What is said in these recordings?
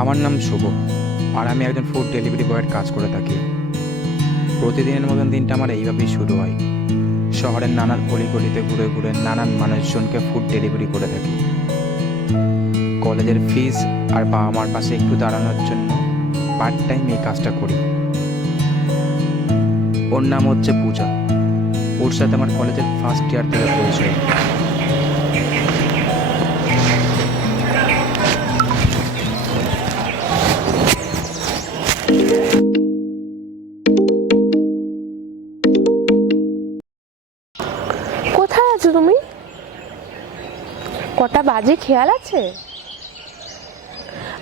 আমার নাম শুভ, আর আমি একজন ফুড ডেলিভারি বয়ের কাজ করে থাকি। প্রতিদিনের মতন দিনটা আমার এইভাবেই শুরু হয়। শহরের নানান অলিগলিতে ঘুরে ঘুরে নানান মানুষজনকে ফুড ডেলিভারি করে থাকি। কলেজের ফিস আর বাবা মার পাশে একটু দাঁড়ানোর জন্য পার্ট টাইম এই কাজটা করি। ওর নাম হচ্ছে পূজা। ওর সাথে আমার কলেজের ফার্স্ট ইয়ার থেকে পরিচয়। কোথায় আছো তুমি? কটা বাজে খেয়াল আছে?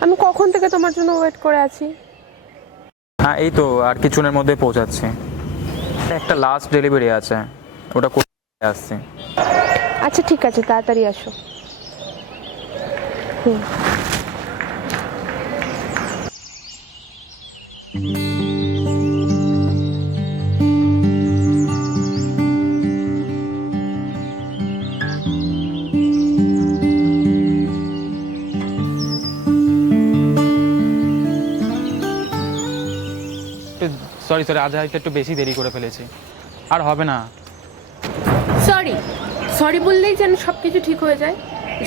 আমি কখন থেকে তোমার জন্য ওয়েট করে আছি। হ্যাঁ, এই তো আর কিছুক্ষণের মধ্যে পৌঁছাচ্ছি। একটা লাস্ট ডেলিভারি আছে, ওটা করে আসছি। আচ্ছা ঠিক আছে, তাড়াতাড়ি আসো। হুম। সরি সরি, আজ হয়তো একটু বেশি দেরি করে ফেলেছি। আর হবে না। সরি সরি বললেই যেন সব কিছু ঠিক হয়ে যায়।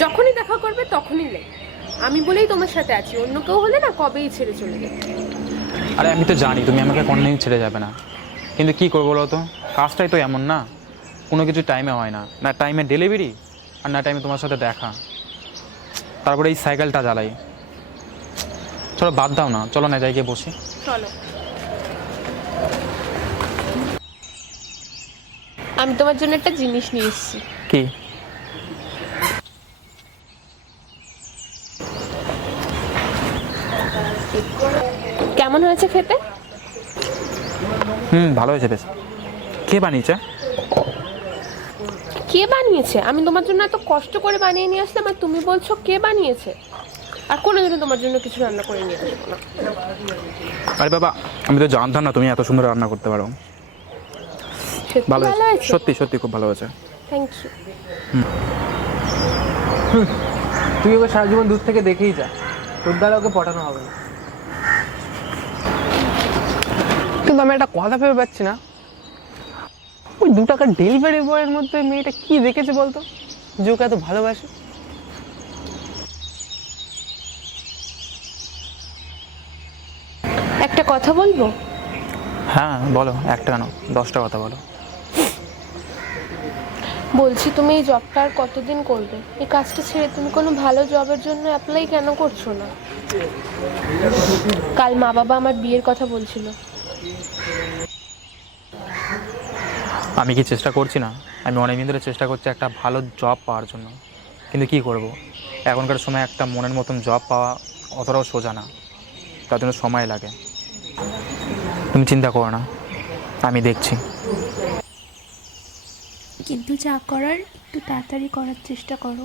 যখনই দেখা করবে তখনই লেট। আমি বলেই তোমার সাথে আছি, অন্য কেউ হলে না কবেই ছেড়ে চলে যেত। আরে আমি তো জানি তুমি আমাকে কোনোদিন ছেড়ে যাবে না, কিন্তু কী করবো বলো তো, কাজটাই তো এমন না, কোনো কিছু টাইমে হয় না, না টাইমে ডেলিভারি আর না টাইমে তোমার সাথে দেখা। তারপরে এই সাইকেলটা জ্বালাই। চলো বাদ দাও না, চলো না যাই গিয়ে বসি। চলো। আমি তোমার জন্য একটা জিনিস নিয়ে এসেছি। কি? কেমন হয়েছে খেতে? ভালো হয়েছে বেশ। কে বানিয়েছে? কে বানিয়েছে? আমি তোমার জন্য এত কষ্ট করে বানিয়ে নিয়ে আসলাম আর তুমি বলছো কে বানিয়েছে? আর কোনোদিনও তোমার জন্য কিছু রান্না করে নিয়ে আসবো না। আরে বাবা, আমি তো জানতাম না তুমি এত সুন্দর রান্না করতে পারো। সত্যি ভালো ভালো হয়েছে, হয়েছে। সত্যি সত্যি খুব ভালো হয়েছে। Thank you. তুই ওকে সারা জীবন দূর থেকে দেখেই যা, তোর দ্বারা ওকে পটানো হবে না। কিন্তু আমি একটা কথা ভেবে পাচ্ছি না, ওই 2 টাকার ডেলিভারি বয়ের মধ্যে মেয়েটা কি দেখেছে বলতো যে ওকে এত ভালোবাসে। একটা কথা বলবো? হ্যাঁ বলো, একটা কেন 10টা কথা বলো। বলছি তুমি এই জবটা আর কতদিন করবে? এই কাজটা ছেড়ে তুমি কোনো ভালো জবের জন্য অ্যাপ্লাই কেন করছো না? কাল মা বাবা আমার বিয়ের কথা বলছিল। আমি কি চেষ্টা করছি না? আমি অনেকদিন ধরে চেষ্টা করছি একটা ভালো জব পাওয়ার জন্য, কিন্তু কি করব, এখনকার সময় একটা মনের মতন জব পাওয়া অতটাও সোজা না, তার জন্য সময় লাগে। তুমি চিন্তা করো না, আমি দেখছি। কিন্তু যা করার একটু তাড়াতাড়ি করার চেষ্টা করো।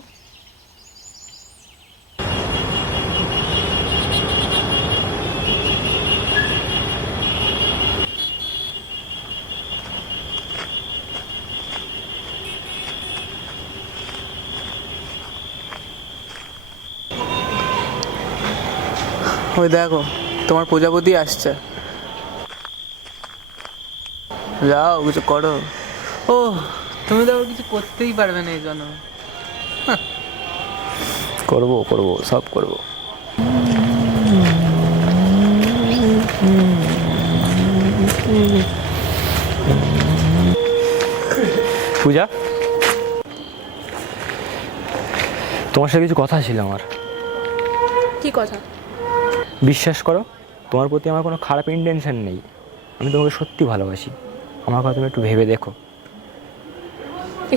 ওই দেখো, তোমার প্রজাপতি আসছে, যাও কিছু করো। ও, তুমি তো আবার কিছু করতেই পারবে না এই জন্য। করবো করবো, সব করবো। পূজা, তোমার সাথে কিছু কথা ছিল আমার। কি কথা? বিশ্বাস করো, তোমার প্রতি আমার কোনো খারাপ ইন্টেনশন নেই। আমি তোমাকে সত্যি ভালোবাসি। আমার কথা তুমি একটু ভেবে দেখো।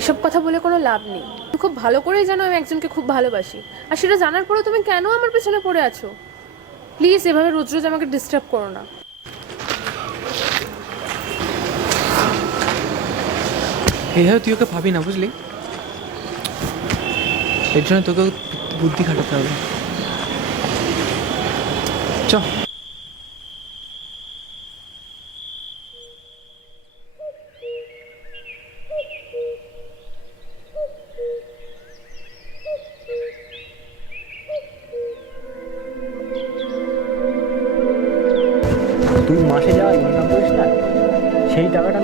এসব কথা বলে কোনো লাভ নেই। তুমি খুব ভালো করেই জানো আমি একজনকে খুব ভালোবাসি, আর সেটা জানার পরেও তুমি কেন আমার পেছনে পড়ে আছো? প্লিজ এভাবে রোজ রোজ আমাকে ডিস্টার্ব করো না। এইভাবে তুই ওকে ভাবি না, বুঝলি? এর জন্য তোকে বুদ্ধি খাটাতে হবে। চ।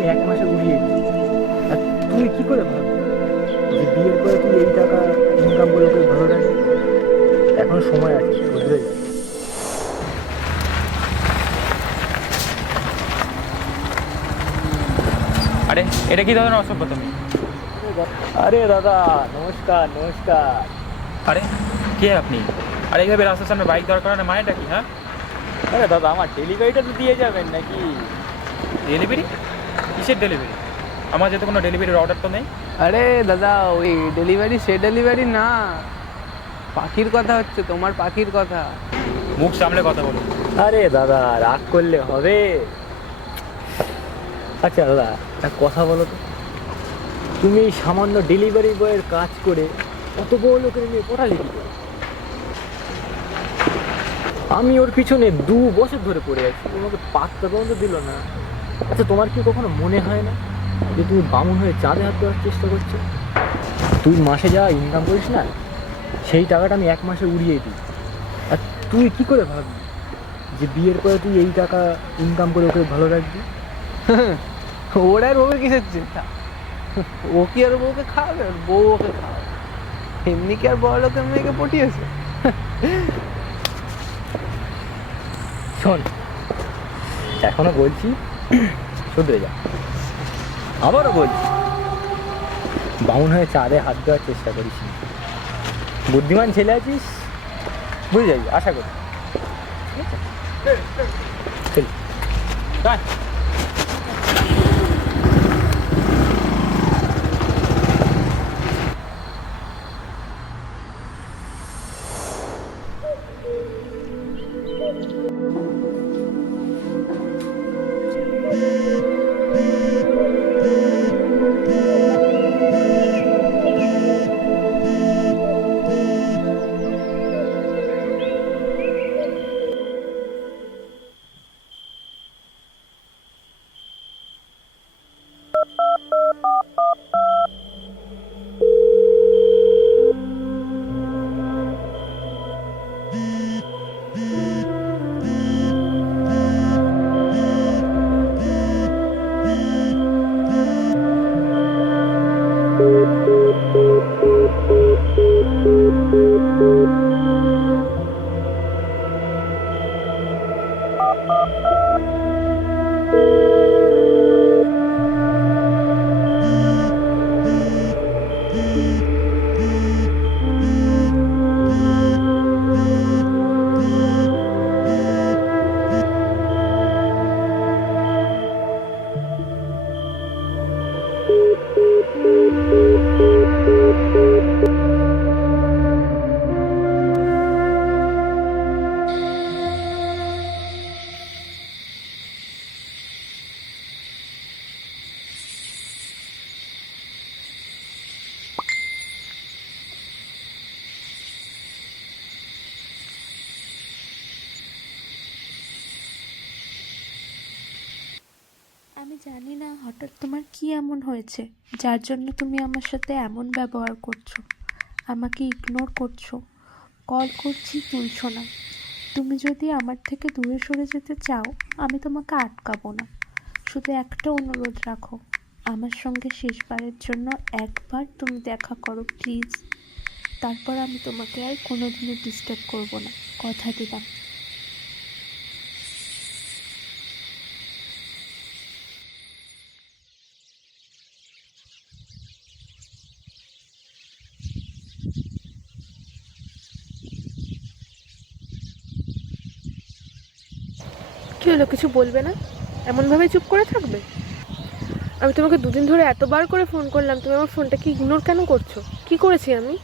আমি 1 মাসে উড়িয়ে দিই, আর তুই কি করে ভাববি যে বিয়ের পরে তুই এই টাকা ইনকাম করে ওকে ভালো রাখবি? এখনো সময় আছে, শুধরে যা। আরে এটা কি ধরনের অসভ্য তুমি? আরে দাদা, নমস্কার নমস্কার। আরে কে আপনি? আরে এইভাবে রাস্তার সামনে বাইক দাঁড় করানোর মানেটা কি? হ্যাঁ, আরে দাদা, আমার ডেলিভারিটা তো দিয়ে যাবেন নাকি? ডেলিভারি? কিসের ডেলিভারি? আমার যেহেতু কোনো ডেলিভারির অর্ডার তো নেই। আরে দাদা, ওই ডেলিভারি সে ডেলিভারি না, পাখির কথা হচ্ছে, তোমার পাখির কথা। মুখ সামলে কথা বলো। আরে দাদা, রাগ করলে হবে? আচ্ছা দাদা, একটা কথা বলো তো, তুমি এই সামান্য ডেলিভারি বয়ের কাজ করে কত বড় লোকের নিয়ে পড়ালে কি করে? আমি ওর পিছনে 2 বছর ধরে পড়ে আছি, তোমাকে পাত্তা পর্যন্ত দিল না। আচ্ছা, তোমার কি কখনো মনে হয় না যে তুমি বামুন হয়ে চাঁদে হাত দেওয়ার চেষ্টা করছো? তুই মাসে যা ইনকাম করিস না, সেই টাকাটা আমি 1 মাসে উড়িয়ে দিই, আর তুই কি করে ভাববি যে বিয়ের পরে তুই এই টাকা ইনকাম করে ওকে ভালো রাখবি? ওর আর বউকে কিসের চিন্তা? ও কি আর বউকে খাওয়াবে? আর বউ ওকে খাওয়াবে। এমনি কি আর বড় লোকের মেয়েকে পটিয়েছে? শোন, এখনো বলছি, শুধরে যা। আবারও বলছি, বামুন হয়ে চাঁদে হাত দেওয়ার চেষ্টা করিস না। বুদ্ধিমান ছেলে আছিস, বুঝে যাবি আশা করি। চল, বাই। আমি জানি না হঠাৎ তোমার কি এমন হয়েছে যার জন্য তুমি আমার সাথে এমন ব্যবহার করছো, আমাকে ইগনোর করছো, কল করছি তুলছো না। তুমি যদি আমার থেকে দূরে সরে যেতে চাও, আমি তোমাকে আটকাবো না। শুধু একটা অনুরোধ রাখো, আমার সঙ্গে শেষবারের জন্য একবার তুমি দেখা করো প্লিজ। তারপর আমি তোমাকে আর কোনোদিনও ডিস্টার্ব করবো না, কথা দিলাম। কি হলো, কিছু বলবে না? এমনভাবে চুপ করে থাকবে? আমি তোমাকে 2 দিন ধরে এতবার করে ফোন করলাম, তুমি আমার ফোনটাকে ইগনোর কেন করছো? কি করেছি আমি?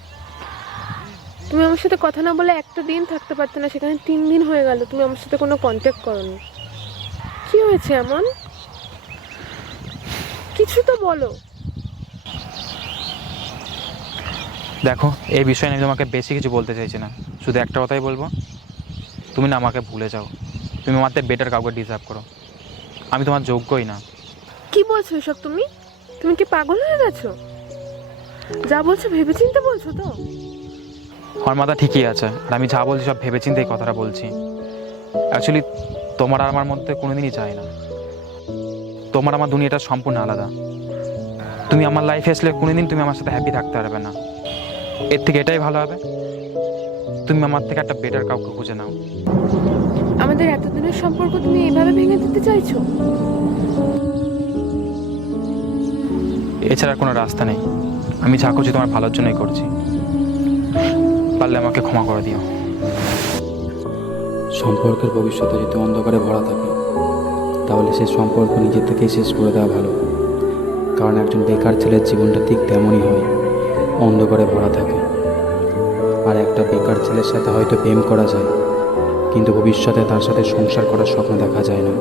তুমি আমার সাথে কথা না বলে একটা দিন থাকতে পারতে না, সেখানে 3 দিন হয়ে গেল তুমি আমার সাথে কোনো কন্ট্যাক্ট করোনি। কি হয়েছে এমন? কিছু তো বলো। দেখো, এই বিষয়ে আমি তোমাকে বেশি কিছু বলতে চাইছি না, শুধু একটা কথাই বলবো, তুমি না আমাকে ভুলে যাও। তুমি আমার থেকে বেটার কাউকে ডিজার্ভ করো, আমি তোমার যোগ্যই না। কি বলছো এসব? তুমি তুমি কি পাগল হয়ে গেছো? যা বলছো ভেবেচিন্তে বলছো তো? আমার মাথা ঠিকই আছে, আর আমি যা বলছি সব ভেবেচিন্তে এই কথাটা বলছি। অ্যাকচুয়ালি তোমার আর আমার মধ্যে কোনোদিনই যায় না। তোমার আমার দুনিয়াটা সম্পূর্ণ আলাদা। তুমি আমার লাইফে আসলে কোনোদিন তুমি আমার সাথে হ্যাপি থাকতে পারবে না। এর থেকে এটাই ভালো হবে তুমি আমার থেকে একটা বেটার কাউকে খুঁজে নাও। আমাদের এতদিনের সম্পর্ক তুমি এইভাবে ভেঙে দিতে চাইছো? এছাড়া কোনো রাস্তা নেই। আমি যা করছি তোমার ভালোর জন্যই করছি, পারলে আমাকে ক্ষমা করে দিও। সম্পর্কের ভবিষ্যতে যদি অন্ধকারে ভরা থাকে তাহলে সেই সম্পর্ক নিজের থেকেই শেষ করে দেওয়া ভালো। কারণ একজন বেকার ছেলের জীবনটা ঠিক তেমনই হয়, অন্ধকারে ভরা থাকে। আর একটা বেকার ছেলের সাথে হয়তো প্রেম করা যায়, কিন্তু ভবিষ্যতে তার সাথে সংসার করার স্বপ্ন দেখা যায় না।